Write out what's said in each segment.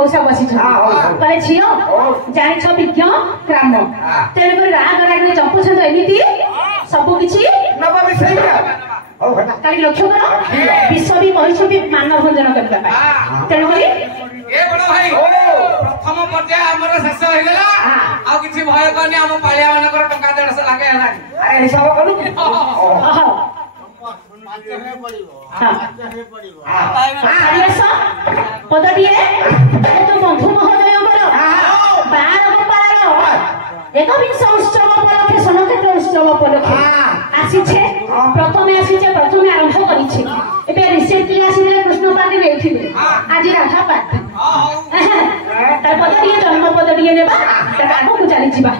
मौसा बसी कहले झियो जानिछ विज्ञ ग्राम तेणुक राग राग चंपू छंद एमती सब किछि नबा विषय काली लक्ष्य कर विश्व भी कहिछ भी मानव भंजन करबा तेणुक ए बड़ भाई प्रथम पर्याय हमर शेष हो गेला आ किछि भय करनी हम पालिया मानकर टंका 150 लागे हला अरे हिसाब करू पदटिए तो बंधु महोदय एक विंश उत्सव उपलक्षे सनक्षेत्र उत्सव उपलक्षे आसीछे प्रथमे आरंभ करिछे एबे रिसेंटली आसीले कृष्ण पार्टी रेथिले आज राधा पार्टी तार पदटिए जन्म पदटिए नेबा तार आगो को चली जिबा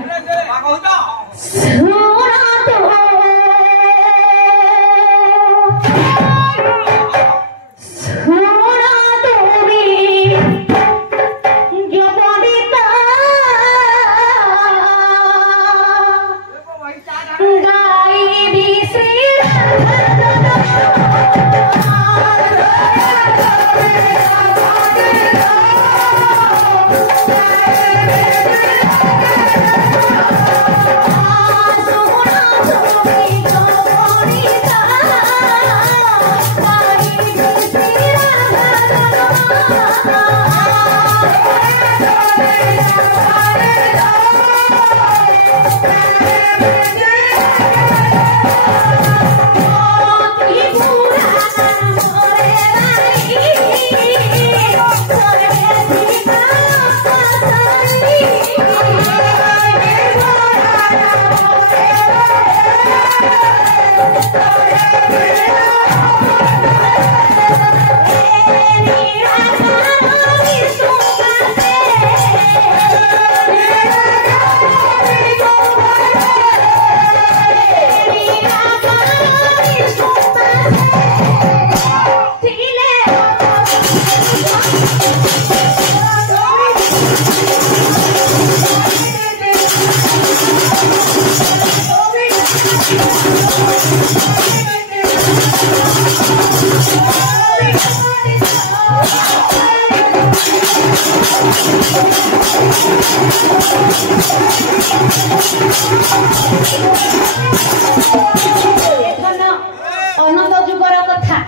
अनंत जुगर कथा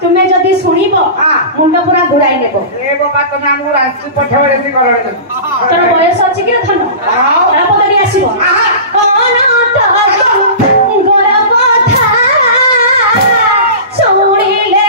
तुम्हें जदि शुणिब मुंड पूरा घुराई नेब ए बाबा तने हमहु राष्ट्रीय पठेबे रे करले तोर बयस अछि कि धन पदरी आसीबो अनंत जुगर कथा शुणिले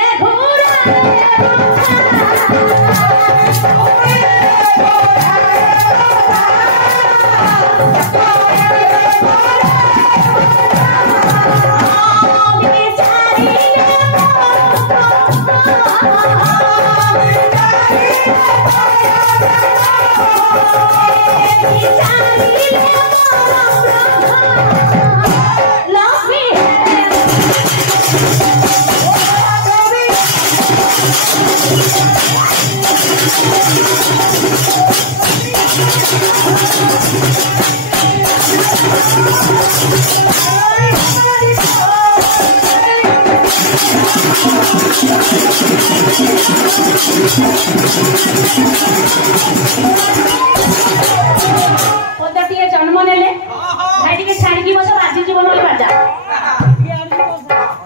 पदटिए जन्म नेले भाई टिके छाड़ी की बस बाजी जीवन में बाजा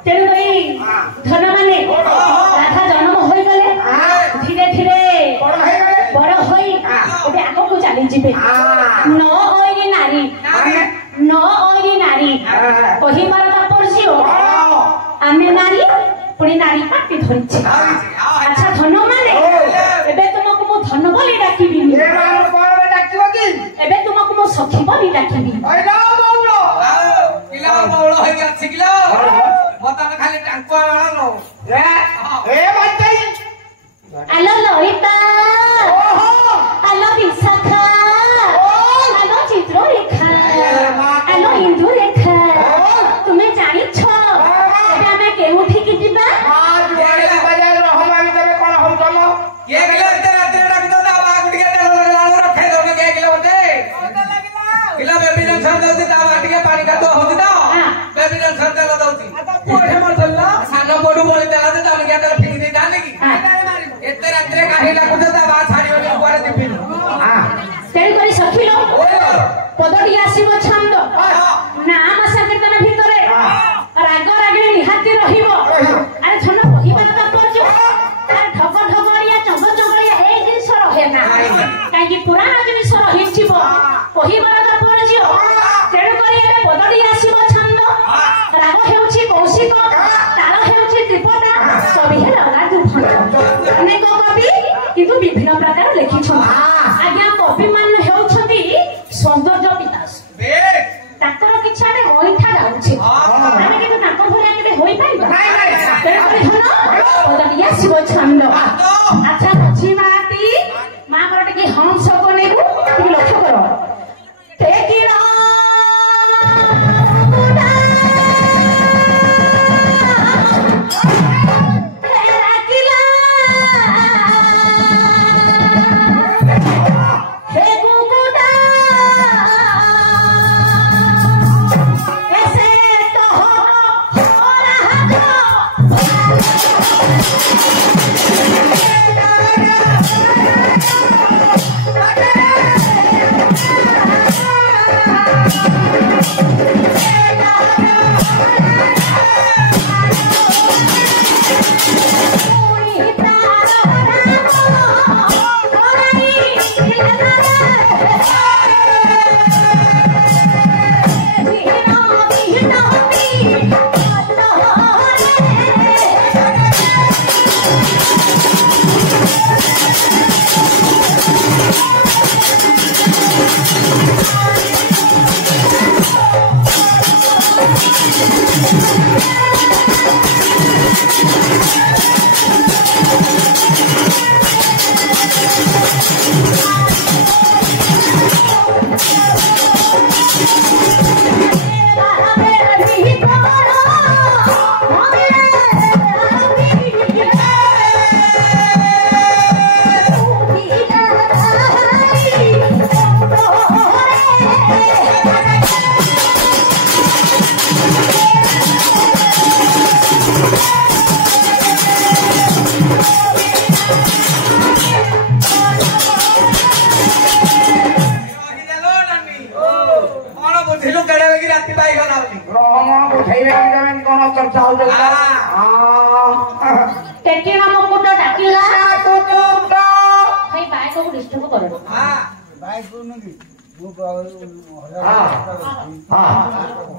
तेरे भाई धन माने राधा जन्म होई गले धीरे धीरे बड़ होई ओबे आगो को चली जिबे न ओई नारी कही मार तापरसियो आमे नारी पुणी नारी काटी धरिछे अच्छा धन माने एबे तुमको मो धन बोली डाकिबी एबे तुमको मो सखी बोली डाकिबी किला बौल होई गछि किला मतान खाली टांकुआ वाला नो ए बाई आलो लोहिता आलो विशाखा आलो चित्ररेखा आलो इंदु रेखा तुम्हें जानी छ एबे हमें केउठी की जिबा बाजार हम आमी तबे कोन हम तम ये किला रात डाक दो बाग के लालो रखे दो के किला बोते किला बेबी जंक्शन दो ପଦଟି ଆସିବ ଛନ୍ଦ ନାମ ସଂକୀର୍ତ୍ତନ ଭିତରେ ରାଗ ରାଗିଣୀ ନିହାତି ରହିବ। ଆରେ ଛନ୍ଦ କହିବାର ତାତ୍ପର୍ଯ୍ୟ ତାର ଢଗ ଢଗଳିଆ ଚଙ୍ଗ ଚଙ୍ଗଳିଆ ଏଇ ଜିନିଷ ରହେ ନା କାହିଁକି ପୁରାଣ ଜିନିଷ ରହିଯିବ କହିବାର ତାତ୍ପର୍ଯ୍ୟ। ତେଣୁକରି ଏବେ ପଦଟି ଆସିବ ଛନ୍ଦ ରାଗ ହେଉଛି କୌଶିକ ତାଳ ହେଉଛି ତ୍ରିପଦା କବି ହେଲା ଅନେକ କବି କିନ୍ତୁ ବିଭିନ୍ନ ପ୍ରକାର ଲେଖିଛନ୍ତି। ଆଜ୍ଞା କବି ମାନେ ହେଉଛନ୍ତି ସୌନ୍ଦର୍ଯ୍ୟ ବିକାଶ ତାଙ୍କର କିଛି ଆମେ ଅଇଠା ଯାଉଛି ଆମେ କିନ୍ତୁ ତାଙ୍କ ଭଳିଆ କେବେ ହୋଇପାରିବା ତେଣୁକରି ଧନ ପଦଟି ଆସିବ ଛନ୍ଦ। ଆଚ୍ଛା ଅଛି ମାଟି ମାଙ୍କର ଟିକେ ହଂସ ବନେଇବୁ ଟିକେ ଲକ୍ଷ୍ୟ କର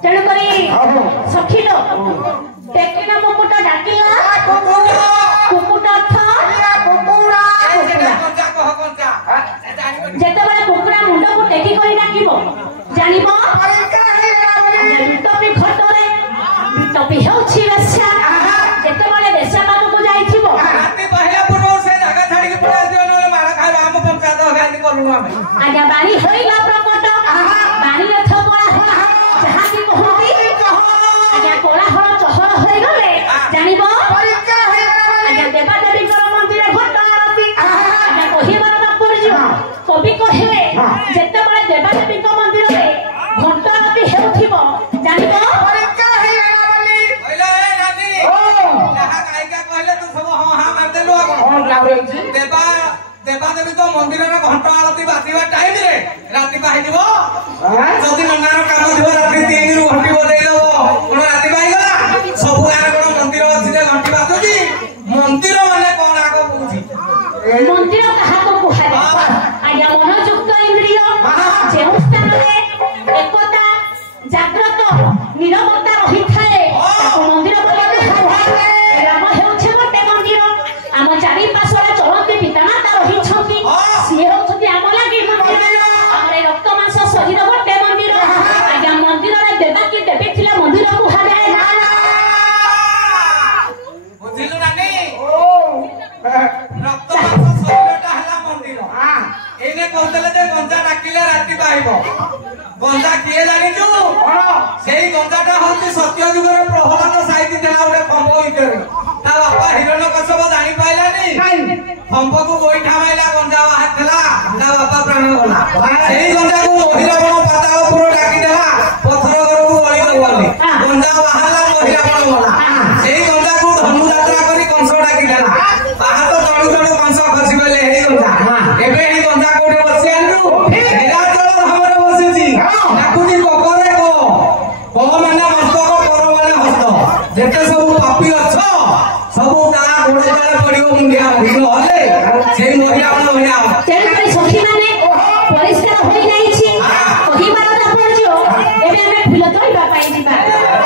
ତେଣୁକରି ସଖିଲ ଟେକିନା ମୁକୁଟ ଡାକିଲା କୁକୁଟ ଯେତେବେଳେ କୁକୁଡ଼ା ମୁଣ୍ଡକୁ ଟେକି କରି ଡାକିବ ଜାଣିବ ଘଟରେ ଟପି ହେଉଛି ବେଶ୍ୟା। ଯେତେବେଳେ ବେଶ୍ୟା ପାଖକୁ ଯାଇଥିବ ଆଜ୍ଞା ବାଣୀ ହୋଇଲା ପ୍ରକଟ ବାଣୀ ରଥ କୋଳାହଳ ଯାହାକି କହନ୍ତି ଆଜ୍ଞା କୋଳାହଳ ଚହଳ ହୋଇଗଲେ ଜାଣିବ ଆଜ୍ଞା ଦେବାଦେବୀଙ୍କର ମନ୍ଦିର ଘଟ ଆଳତି ଆଜ୍ଞା କହିବାର ତାତ୍ପର୍ଯ୍ୟ କବି କହିଲେ ଯେତେବେଳେ ଦେବାଦେବୀଙ୍କ ମନ୍ଦିରରେ ଘଣ୍ଟ ଆଳତି ହେଉଥିବ ଜାଣିବ ଦେବାଦେବୀ ତ ମନ୍ଦିରରେ ଘଣ୍ଟ ଆଳତି ବାଜିବା ଟାଇମ ରେ ରାତି ପାଇଯିବ। ଯଦି ନନାର କାମ ଥିବ ରାତି 3ରୁ ଘଣ୍ଟି ବଜେଇଦବ କଣ ରାତି ପାଇଗଲା। ସବୁ ଗାଁରେ କଣ ମନ୍ଦିର ଅଛି ଯେ ଘଣ୍ଟି ବାଜୁଛି। ମନ୍ଦିର ମାନେ କଣ ଆଗ କହୁଛି ମନ୍ଦିର କାହାକୁ କୁହାଯାଏ ଆଜ୍ଞା ମନଯୁକ୍ତ ଇନ୍ଦ୍ରିୟ ଯେଉଁ ସ୍ଥାନରେ ଏକତା ଜାଗ୍ରତ ନିରବତା ରହିଥାଏ ତାକୁ ମନ୍ଦିର ବୋଲି କୁହାଯାଏ। ରାମ ହେଉଛି ଗୋଟେ ମନ୍ଦିର ଆମ ଚାରିପାର୍ଶ୍ୱରେ ଚଳନ୍ତି ପିତାମାତା ରହିଛନ୍ତି ସିଏ ହେଉଛନ୍ତି ଆମ ଲାଗି ମନ୍ଦିର ଆମର ରକ୍ତ ମାଂସ ଶରୀର ଗୋଟେ ମନ୍ଦିର ଆଜ୍ଞା ମନ୍ଦିରରେ ଦେବାକି ଦେବୀ ଥିଲେ ମନ୍ଦିର କୁହାଯାଏ ନା ବୁଝିଲୁ ନାନୀ ରକ୍ତ ମାଂସ ଶରୀରଟା ହେଲା ମନ୍ଦିର। ଏଇନେ କହୁଥିଲେ ଯେ ଗଞ୍ଜା ଡାକିଲେ ରାତି ପାଇବ। ଗଞ୍ଜା କିଏ ଜାଣିଛୁ ସେଇ ଗଞ୍ଜାଟା ହଉଛି ସତ୍ୟ ଯୁଗରେ ପ୍ରହ୍ଲାଦ ସାଇତି ଥିଲା ଗୋଟେ ଖମ୍ବ ଭିତରେ ତା ବାପା ହିରଣ୍ୟକଶ୍ୟପ ଜାଣିପାରିଲାନି ଖମ୍ବକୁ ଗୋଇଠା ମାଇଲା ଗଞ୍ଜା ବାହାରିଥିଲା ତା ବାପା ପ୍ରାଣ ଗଲା। ସେଇ ଗଞ୍ଜାକୁ ମହିରାବଣ ପାତାଳପୁର ଡାକିଦେଲା ପଥର ଘରକୁ ଗଳିଦବ ବୋଲି ଗଞ୍ଜା ବାହାରିଲା ମହିରାବଣ ଗଲା। ସେଇ ଗଞ୍ଜାକୁ ଧନୁଯାତ୍ରା କରି କଂସ ଡାକିଦେଲା ବାହାତ ଜଣୁ ଜଣୁ କଂସ ଖସି ଗଲେ ହେଇ ଗଞ୍ଜା। ଏବେ ଏଇ ଗଞ୍ଜା କୋଉଠି ବସି ଆଣିଲୁ ନିରାଚଳ ଧାମରେ ବସିଛି। ନାକୁଟି କପରେ କ ମାନେ ମସ୍ତକ ପର ମାନେ ହସ୍ତ ଯେତେ ସବୁ ପାପୀ ଅଛ ସବୁ ତା ଗୋଡେ ତଳେ ପଡିବ ମୁଣ୍ଡିଆ ନହେଲେ ସେଇ ମହିଳା ମହିଳା ତେଣୁକରି ସଖୀ ମାନେ ପରିଷ୍କାର ହୋଇଯାଇଛି କହିବାର ତାତ୍ପର୍ଯ୍ୟ ଏବେ ଆମେ ଫୁଲ ତୋଳିବା ପାଇଁ ଯିବା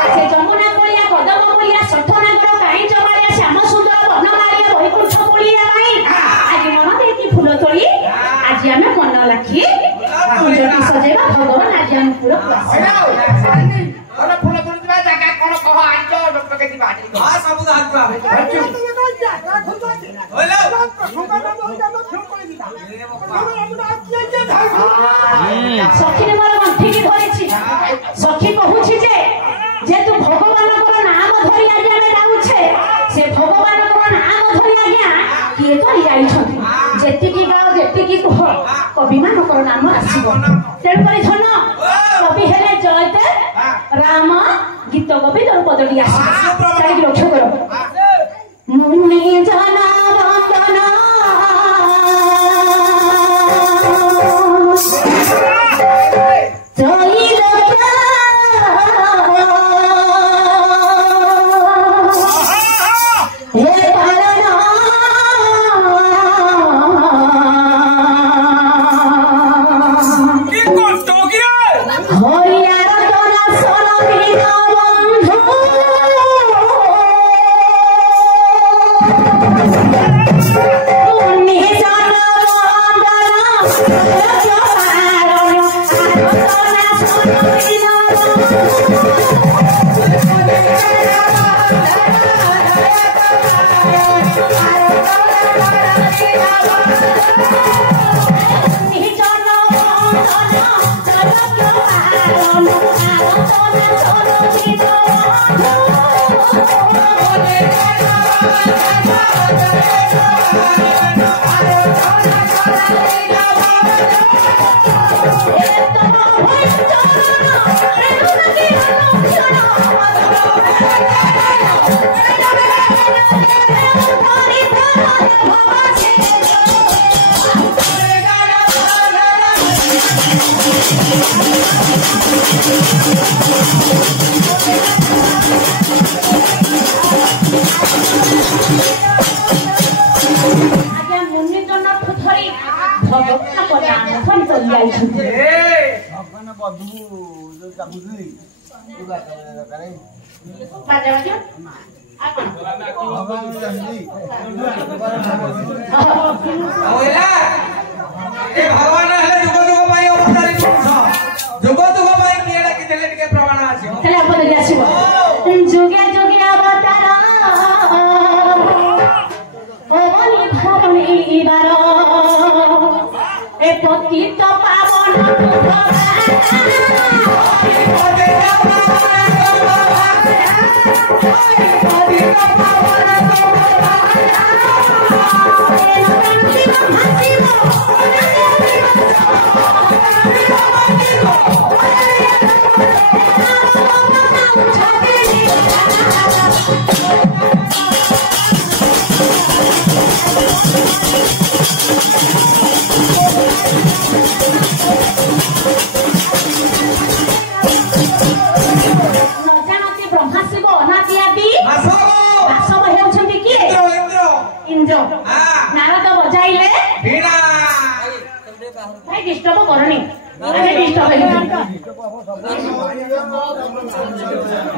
ସେ ଯମୁନା କଳିଆ କଦମ କଳିଆ ସଠନାଗର କାହିଁ ଚବାଳିଆ ଶ୍ୟାମ ସୁନ୍ଦର ବନମାଳିଆ ବୈକୁଣ୍ଠ କଳିଆ ପାଇଁ ଆଜି ମନ ଦେଇକି ଫୁଲ ତୋଳି ଆଜି ଆମେ ମନ ଲାଖି ପୂଜଟି ସଜେଇବା ଭଗବାନ ଆଜି ଆମେ ଫୁଲ ଫୁଲ ତୁଳିଥିବା ଜାଗା କଣ କହ ଆଞ୍ଚ ଡକ୍ଟର ଯିବା ସବୁ ସଖୀ ମୋର ଗଣ୍ଠିକି ଧରିଛି ସଖୀ କହୁଛି ଯେ ଯେହେତୁ ଭଗବାନଙ୍କର ନାମ ଧରି ଆଜି ଆମେ ଯାଉଛେ ସେ ଭଗବାନଙ୍କର ନାମ ଧରି ଆଜ୍ଞା କିଏ ଧରି ଯାଇଛନ୍ତି ଯେତିକି ଗାଁ ଯେତିକି କୁହ କବି ମାନଙ୍କର ନାମ ଆସିବ ତେଣୁକରି ଧନ କବି ହେଲେ ଜୟଦେବ ରାମ ଗୀତ କବି ଦ୍ରୌପଦୀ ଆସିବ ତାରିଖ ଲକ୍ଷ୍ୟ କର ମୁନି ଜନ ବନ୍ଦନ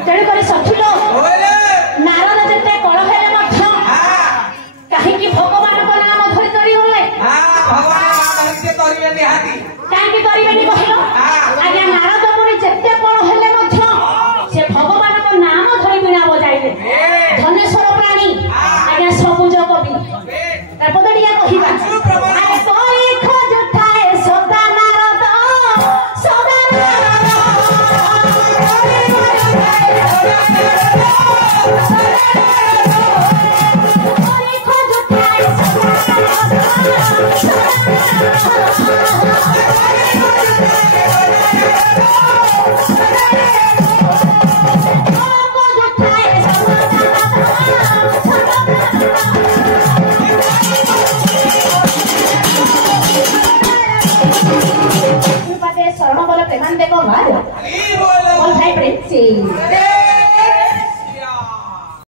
ତେଣୁକରି ସଠିକ ନାରଦ ଯେତେ କଳ ହେଲେ ମଧ୍ୟ କାହିଁକି ଭଗବାନଙ୍କ ନାମ ଧରି ଧରି ଗଲେ କାହିଁକି କରିବେନି କହିଲ ଆଜ୍ଞା ନାରଦ ମୁନି ଯେତେ କଳ ହେଲେ ମଧ୍ୟ ସେ ଭଗବାନଙ୍କ ନାମ ଧରି ବିଣା ବଜାଇଲେ ଧନେଶ୍ୱର ପ୍ରାଣୀ ଆଜ୍ଞା ସବୁଜ କବି ତାପରେ ଟିକେ କହିବା bastante cobado. Y bueno. All high princess.